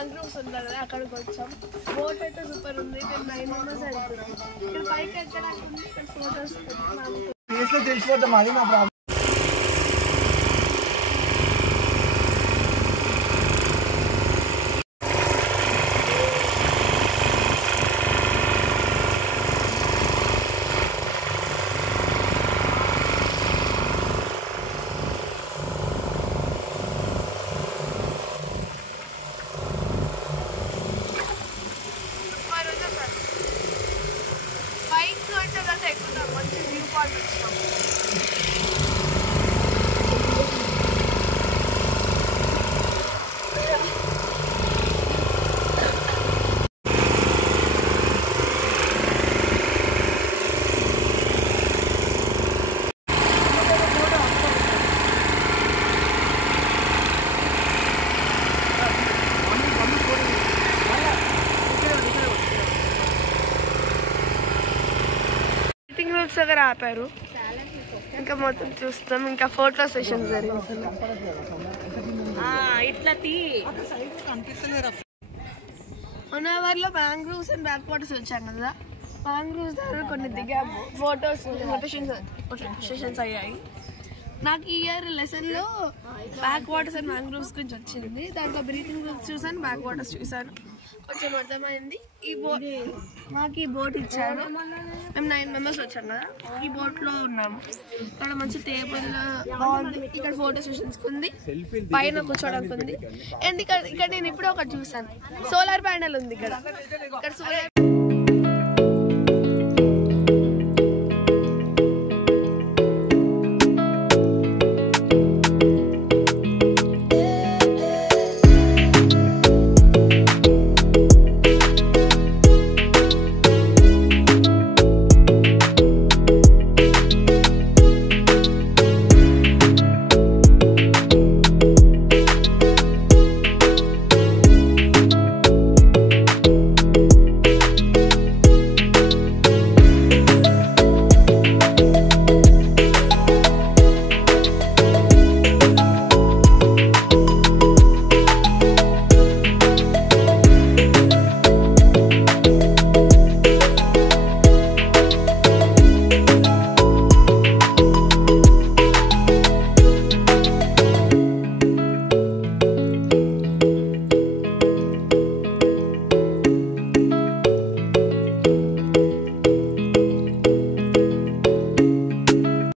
Mangroves ఉన్నాయి కదా అక్కడికి వచ్చాం. బోట్ అయితే సూపర్ ఉంది. మేము 9 మెంబర్స్ వెళ్తున్నాం. ఇక్కడ పైకి ఎక్కడానికి ఉంది, ఇక్కడ ఫోటోస్ తెలిసిపోతాం. అది నా ప్రాబ్లం. దగ్గర ఆపారు. ఇంకా మొత్తం చూస్తాం. ఇంకా ఫోటో సెషన్ జరుగుతుంది. హొన్నావర్ లో మ్యాంగ్రూవ్స్ అండ్ బ్యాక్ వాటర్స్ వచ్చాం కదా. మ్యాంగ్రూవ్స్ దగ్గర కొన్ని దిగాము. ఫోటోస్ సెషన్స్ అయ్యాయి. నాకు ఈ ఇయర్ లెసన్ లో బ్యాక్ వాటర్స్ అండ్ మ్యాంగ్రూవ్స్ గురించి వచ్చింది. దాంట్లో బ్రీతింగ్ గ్రూప్స్ చూసాను, బ్యాక్ వాటర్స్ చూసాను, కొంచెం అర్థమైంది. మాకు ఈ బోట్ ఇచ్చారు. మేము 9 మెంబర్స్ వచ్చాం కదా. ఈ బోట్ లో ఉన్నాము. ఇక్కడ మంచి టేబుల్ బాగుంది. ఇక్కడ ఫోటో సెషన్స్ ఉంది, పైన కూర్చోడానికి ఉంది. అండ్ ఇక్కడ నేను ఇప్పుడే ఒకటి చూసాను, సోలార్ ప్యానెల్ ఉంది ఇక్కడ. సోలార్